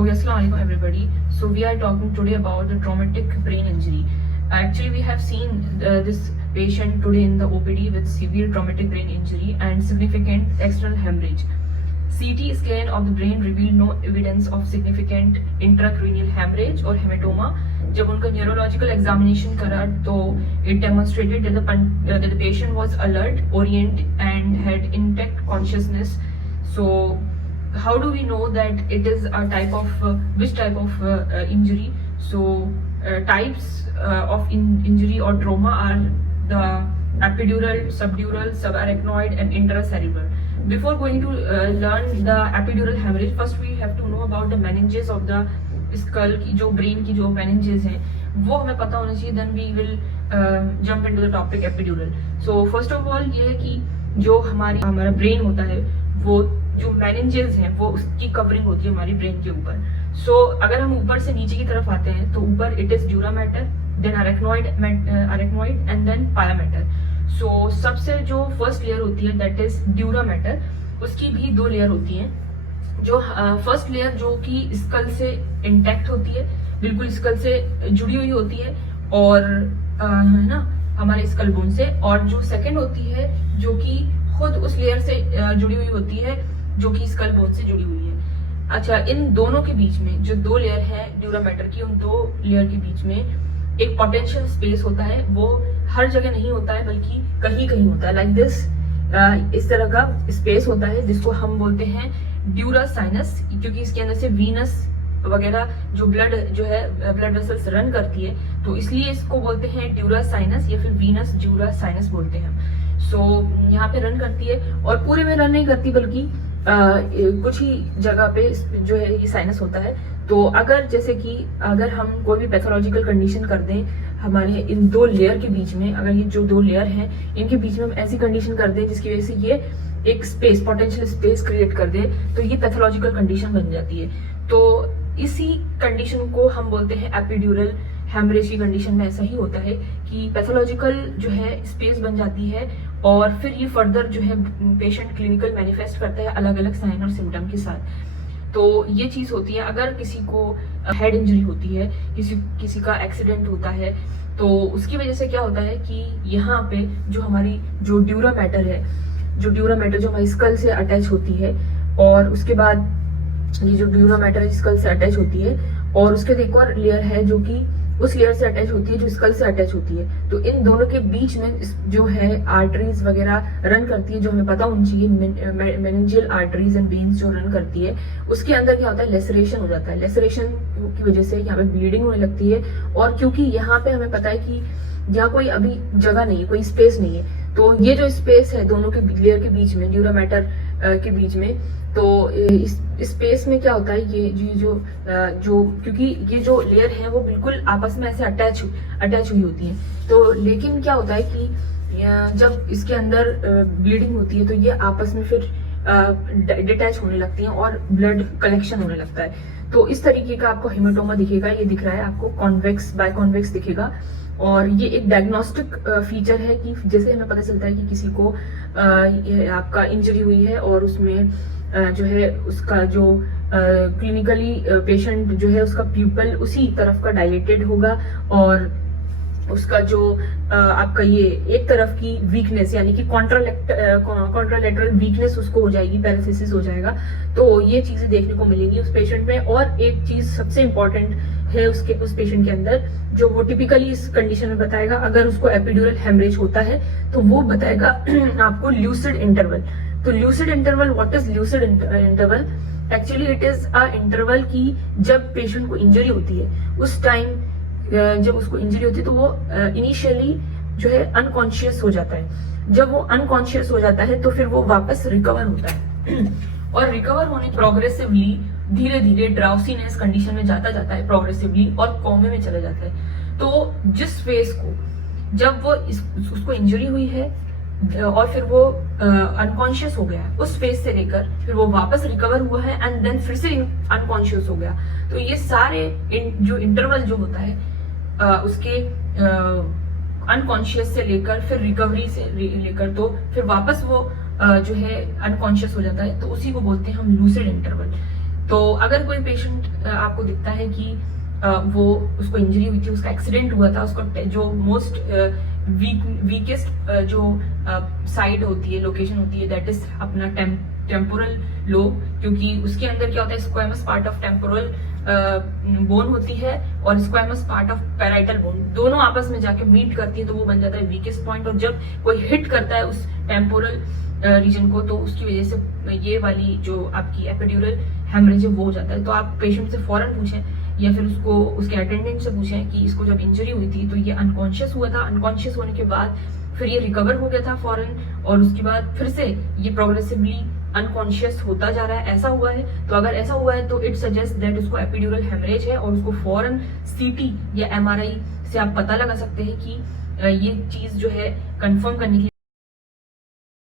Okay, Assalamualaikum everybody. So we are talking today about the traumatic brain injury. Actually, we have seen this patient today in the OPD with severe traumatic brain injury and significant external hemorrhage. CT scan of the brain revealed no evidence of significant intracranial hemorrhage or hematoma. जब उनका neurological examination करा तो it demonstrated that the patient was alert, orient and had intact consciousness. So how do we know that it is a type of which type of injury? So types of injury or trauma are the epidural, subdural, subarachnoid and intracerebral. Before going to learn the epidural hemorrhage, first we have to know about the meninges of the skull की जो brain की जो meninges हैं वो हमें पता होना चाहिए. Then we will jump into the topic epidural. So first of all ये है कि जो हमारा brain होता है वो जो meninges हैं वो उसकी कवरिंग होती है हमारी ब्रेन के ऊपर. सो अगर हम ऊपर से नीचे की तरफ आते हैं तो ऊपर it is dura mater, then arachnoid and then pia mater. So सबसे जो फर्स्ट लेयर होती है दैट इज ड्यूरा मैटर. उसकी भी दो लेयर होती हैं. जो फर्स्ट लेयर जो कि स्कल से इंटैक्ट होती है, बिल्कुल स्कल से जुड़ी हुई होती है और है ना हमारे स्कल बोन से, और जो सेकंड होती है जो कि खुद उस लेयर से जुड़ी हुई होती है जो कि स्कल बोन से जुड़ी हुई है. अच्छा, इन दोनों के बीच में जो दो लेयर है ड्यूरा मैटर की, उन दो लेयर के बीच में एक पोटेंशियल स्पेस होता है. वो हर जगह नहीं होता है बल्कि कहीं कहीं होता है. लाइक दिस इस तरह का स्पेस होता है जिसको हम बोलते हैं ड्यूरा साइनस, क्योंकि इसके अंदर से वीनस वगैरह जो ब्लड जो है ब्लड वेसल्स रन करती है, तो इसलिए इसको बोलते हैं ड्यूरा साइनस या फिर वीनस ड्यूरा साइनस बोलते हैं. सो यहाँ पे रन करती है और पूरे में रन नहीं करती बल्कि कुछ ही जगह पे जो है ये साइनस होता है. तो अगर जैसे कि अगर हम कोई भी पैथोलॉजिकल कंडीशन कर दें हमारे इन दो लेयर के बीच में, अगर ये जो दो लेयर हैं इनके बीच में हम ऐसी कंडीशन कर दें जिसकी वजह से ये एक स्पेस पोटेंशियल स्पेस क्रिएट कर दे, तो ये पैथोलॉजिकल कंडीशन बन जाती है. तो इसी कंडीशन को हम बोलते हैं एपिड्यूरल हेमरेज की कंडीशन में ऐसा ही होता है कि पैथोलॉजिकल जो है स्पेस बन जाती है और फिर ये फर्दर जो है पेशेंट क्लिनिकल मैनिफेस्ट करता है अलग अलग साइन और सिम्टम के साथ. तो ये चीज होती है. अगर किसी को हेड इंजरी होती है, किसी का एक्सीडेंट होता है, तो उसकी वजह से क्या होता है कि यहाँ पे जो हमारी जो ड्यूरा मैटर है, जो हमारी स्कल से अटैच होती है, और उसके बाद ये जो ड्यूरा मैटर स्कल से अटैच होती है, और उसके बाद एक और लेयर है जो कि उस लेयर से अटैच होती है जो स्कल से अटैच होती है. तो इन दोनों के बीच में जो है आर्टरीज वगैरह रन करती है, जो हमें पता होनी चाहिए. मेनिंजियल आर्टरीज एंड वेन्स जो रन करती है उसके अंदर क्या होता है, लेसरेशन हो जाता है. लेसरेशन की वजह से यहाँ पे ब्लीडिंग होने लगती है. और क्योंकि यहाँ पे हमें पता है कि यहाँ कोई अभी जगह नहीं है, कोई स्पेस नहीं है, तो ये जो स्पेस है दोनों के लेयर के बीच में, ड्यूरा मैटर के बीच में, तो इस स्पेस में क्या होता है, ये जो क्योंकि ये जो लेयर है वो बिल्कुल आपस में ऐसे अटैच हुई होती है. तो लेकिन क्या होता है कि जब इसके अंदर ब्लीडिंग होती है तो ये आपस में फिर डिटैच होने लगती हैं और ब्लड कलेक्शन होने लगता है. तो इस तरीके का आपको हेमेटोमा दिखेगा. ये दिख रहा है आपको कॉन्वेक्स बाय कॉन्वेक्स दिखेगा. और ये एक डायग्नोस्टिक फीचर है कि जैसे हमें पता चलता है कि किसी को आपका इंजरी हुई है और उसमें जो है उसका जो क्लिनिकली पेशेंट जो है उसका प्यूपल उसी तरफ का डायलेटेड होगा, और उसका जो आपका ये एक तरफ की वीकनेस यानी कि कॉन्ट्रालेटरल वीकनेस उसको हो जाएगी, पैरालिसिस हो जाएगा. तो ये चीजें देखने को मिलेंगी उस पेशेंट में. और एक चीज सबसे इंपॉर्टेंट है उस पेशेंट के अंदर जो वो टिपिकली इस कंडीशन में बताएगा, अगर उसको एपिड्यूरल हेमरेज होता है तो वो बताएगा आपको ल्यूसिड इंटरवल. तो lucid interval, what is lucid interval? Actually it is a interval की जब पेशेंट को इंजरी होती है उस टाइम जब उसको इंजरी होती है तो वो इनिशियली जो है अनकॉन्शियस हो जाता है. जब वो अनकॉन्शियस हो जाता है तो फिर वो वापस रिकवर होता है और रिकवर होने प्रोग्रेसिवली धीरे धीरे ड्राउसीनेस कंडीशन में जाता है प्रोग्रेसिवली और कोमे में चला जाता है. तो जिस फेज को जब वो उसको इंजरी हुई है और फिर वो अनकॉन्शियस हो गया है, उस फेज से लेकर फिर वो वापस रिकवर हुआ है एंड देन फिर से अनकॉन्शियस हो गया. तो ये सारे जो इंटरवल जो होता है उसके अनकॉन्शियस से लेकर फिर रिकवरी से लेकर तो फिर वापस वो जो है अनकॉन्शियस हो जाता है, तो उसी को बोलते हैं हम लूसिड इंटरवल. तो अगर कोई पेशेंट आपको दिखता है कि वो उसको इंजरी हुई थी, उसका एक्सीडेंट हुआ था, उसको जो मोस्ट वीकेस्ट जो साइड होती है, लोकेशन होती है, दैट इज अपना टेम्पोरल लोब, क्योंकि उसके अंदर क्या होता है, squamous part of temporal bone होती है और squamous part of parietal bone, दोनों आपस में जाके मीट करती है, तो वो बन जाता है वीकेस्ट पॉइंट। और जब कोई हिट करता है उस टेम्पोरल रीजन को, तो उसकी वजह से ये वाली जो आपकी एपिड्यूरल हेमरेज वो हो जाता है। तो आप पेशेंट से फौरन पूछें या फिर उसको उसके अटेंडेंट से पूछें कि इसको जब इंजरी हुई थी तो ये अनकॉन्शियस हुआ था, अनकॉन्शियस होने के बाद फिर ये रिकवर हो गया था फौरन, और उसके बाद फिर से ये प्रोग्रेसिवली अनकॉन्शियस होता जा रहा है, ऐसा हुआ है। तो अगर ऐसा हुआ है तो इट सजेस्ट दैट उसको एपिड्यूरल हेमरेज है, और उसको फौरन सीटी या एमआरआई से आप पता लगा सकते हैं कि ये चीज जो है कंफर्म करने के लिए